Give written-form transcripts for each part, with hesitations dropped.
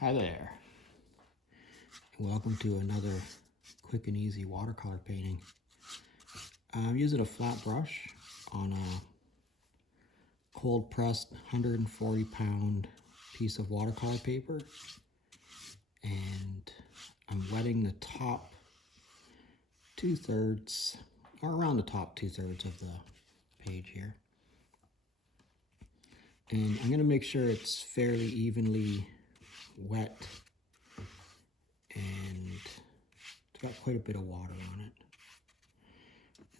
Hi there. Welcome to another quick and easy watercolor painting. I'm using a flat brush on a cold pressed 140 pound piece of watercolor paper, and I'm wetting the top 2/3 or around the top 2/3 of the page here. And I'm going to make sure it's fairly evenly wet, and it's got quite a bit of water on it.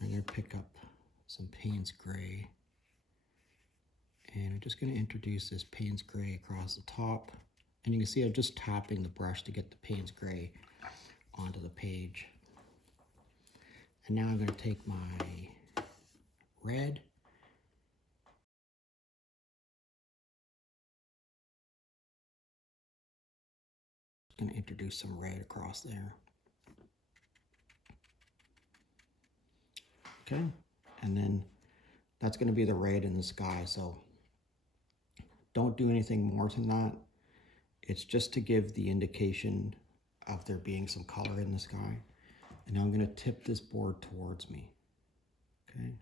I'm going to pick up some Payne's gray, and I'm just going to introduce this Payne's gray across the top. And you can see I'm just tapping the brush to get the Payne's gray onto the page. And now I'm going to take my red, going to introduce some red across there. Okay, and then that's going to be the red in the sky, so don't do anything more than that. It's just to give the indication of there being some color in the sky. And now I'm going to tip this board towards me. Okay.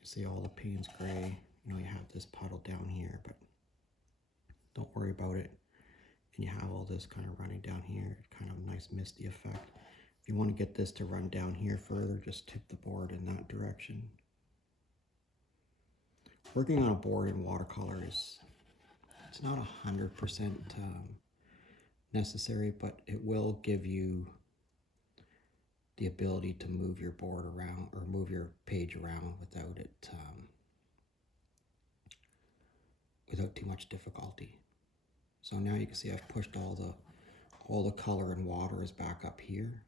You see all the Payne's gray. You know, you have this puddle down here, but don't worry about it. And you have all this kind of running down here, kind of nice misty effect. If you want to get this to run down here further, just tip the board in that direction. Working on a board in watercolor it's not 100% necessary, but it will give you the ability to move your board around or move your page around without it without too much difficulty. So now you can see I've pushed all the color and water is back up here,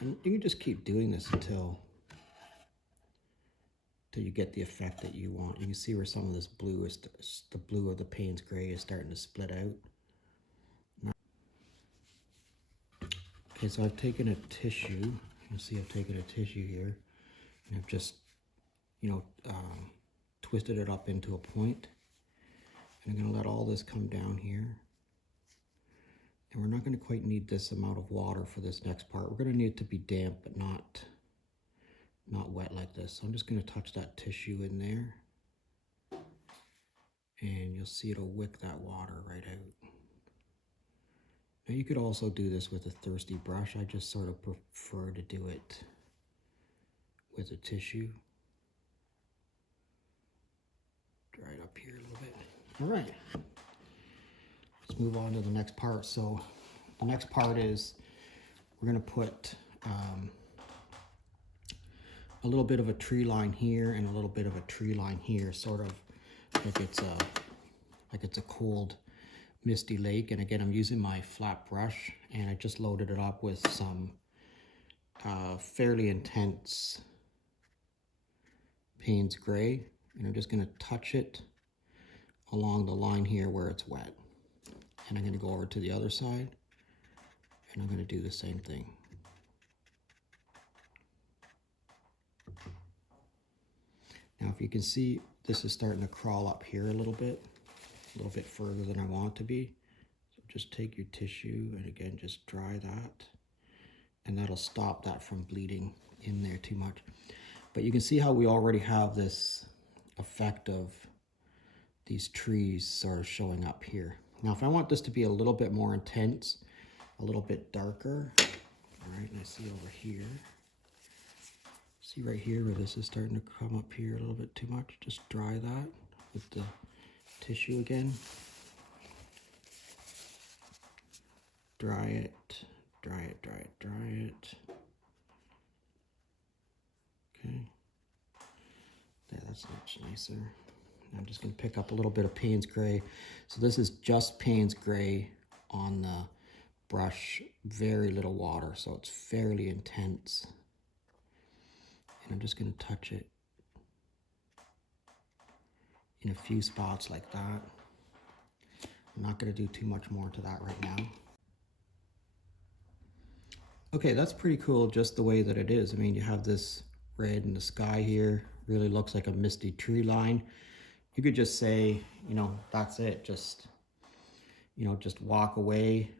and you can just keep doing this until you get the effect that you want. You can see where some of this blue is, the blue of the Payne's gray is starting to split out. Now, okay, so I've taken a tissue. You can see I've taken a tissue here, and I've just, twisted it up into a point. And I'm going to let all this come down here. And we're not going to quite need this amount of water for this next part. We're going to need it to be damp, but not wet like this. So I'm just going to touch that tissue in there. And you'll see it'll wick that water right out. Now you could also do this with a thirsty brush. I just sort of prefer to do it with a tissue. Dry it up here a little bit. All right, let's move on to the next part. So the next part is we're going to put a little bit of a tree line here and a little bit of a tree line here, sort of like it's a cold, misty lake. And again, I'm using my flat brush, and I just loaded it up with some fairly intense Payne's gray, and I'm just going to touch it along the line here where it's wet. And I'm going to go over to the other side, and I'm going to do the same thing. Now if you can see, this is starting to crawl up here a little bit further than I want it to be. So just take your tissue and again just dry that, and that'll stop that from bleeding in there too much. But you can see how we already have this effect of these trees sort of showing up here. Now if I want this to be a little bit more intense, a little bit darker, all right, and I see over here, see right here where this is starting to come up here a little bit too much, just dry that with the tissue again. Dry it, dry it, dry it, dry it. Okay, there, that's much nicer. I'm just going to pick up a little bit of Payne's gray. So this is just Payne's gray on the brush, very little water, so it's fairly intense. And I'm just going to touch it in a few spots like that. I'm not going to do too much more to that right now. Okay, that's pretty cool just the way that it is. I mean, you have this red in the sky here. Really looks like a misty tree line. You could just say, you know, that's it. Just, you know, just walk away.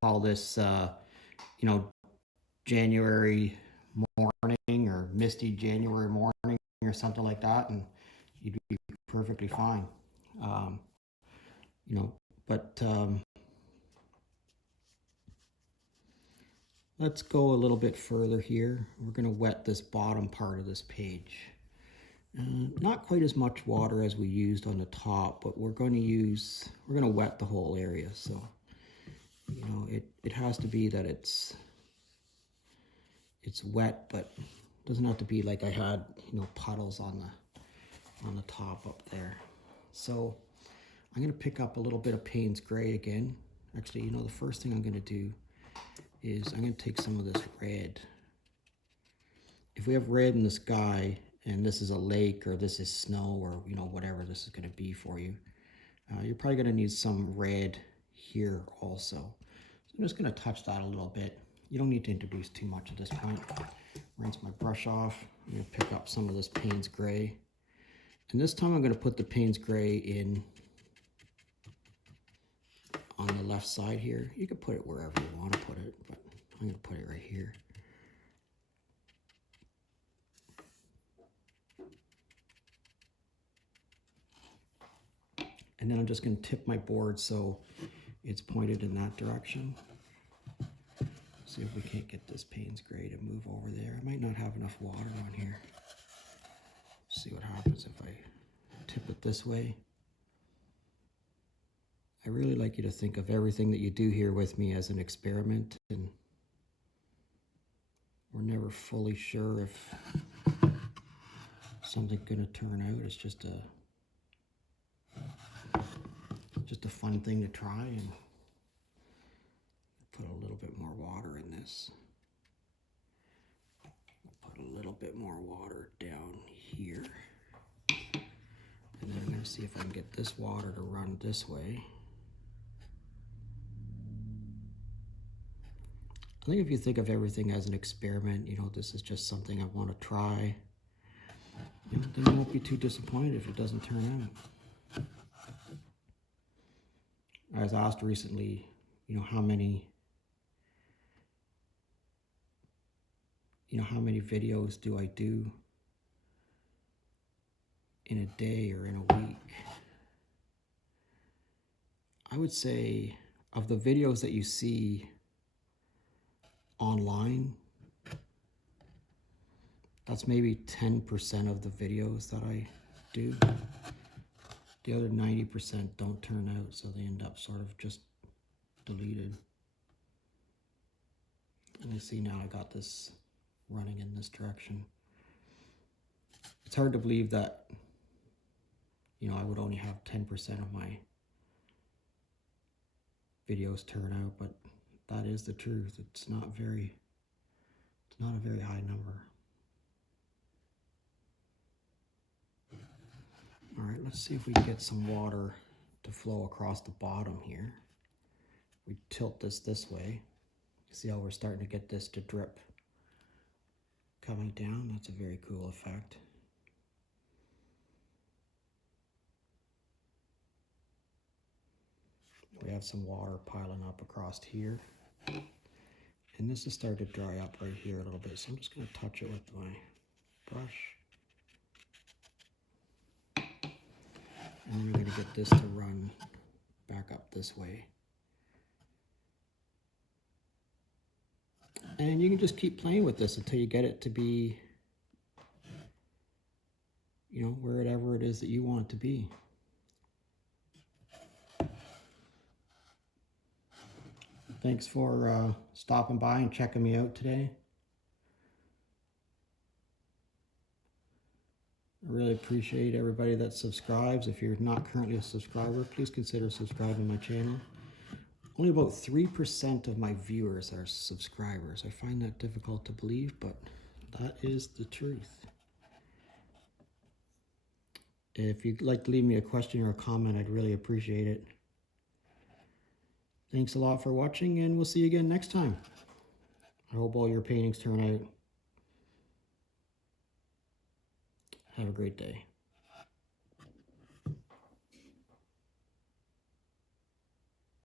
Call this, you know, January morning or misty January morning or something like that, and you'd be perfectly fine. You know, but let's go a little bit further here. We're going to wet this bottom part of this page. Not quite as much water as we used on the top, but we're going to wet the whole area. So, you know, it has to be that it's wet, but it doesn't have to be like I had, you know, puddles on the top up there. So I'm going to pick up a little bit of Payne's gray again. Actually, you know, the first thing I'm going to do is I'm going to take some of this red. If we have red in the sky and this is a lake or this is snow or, you know, whatever this is going to be for you, you're probably going to need some red here also. So I'm just going to touch that a little bit. You don't need to introduce too much at this point. Rinse my brush off. I'm going to pick up some of this Payne's gray. And this time I'm going to put the Payne's gray in on the left side here. You can put it wherever you want to put it, but I'm going to put it right here. And then I'm just going to tip my board so it's pointed in that direction. See if we can't get this Payne's gray to move over there. I might not have enough water on here. See what happens if I tip it this way. I really like you to think of everything that you do here with me as an experiment, and we're never fully sure if something's going to turn out. It's just a fun thing to try, and put a little bit more water in this. Put a little bit more water down here. And then I'm going to see if I can get this water to run this way. I think if you think of everything as an experiment, you know, this is just something I want to try, you know, then you won't be too disappointed if it doesn't turn out. I was asked recently, you know, how many videos do I do in a day or in a week? I would say of the videos that you see online, that's maybe 10% of the videos that I do. The other 90% don't turn out, so they end up sort of just deleted. And you see now I got this running in this direction. It's hard to believe that, you know, I would only have 10% of my videos turn out, but that is the truth. It's not a very high number. All right, let's see if we can get some water to flow across the bottom here. We tilt this way. See how we're starting to get this to drip coming down? That's a very cool effect. We have some water piling up across here. And this has started to dry up right here a little bit, so I'm just going to touch it with my brush. And then I'm going to get this to run back up this way. And you can just keep playing with this until you get it to be, you know, wherever it is that you want it to be. Thanks for stopping by and checking me out today. I really appreciate everybody that subscribes. If you're not currently a subscriber, please consider subscribing to my channel. Only about 3% of my viewers are subscribers. I find that difficult to believe, but that is the truth. If you'd like to leave me a question or a comment, I'd really appreciate it. Thanks a lot for watching, and we'll see you again next time. I hope all your paintings turn out Have a great day.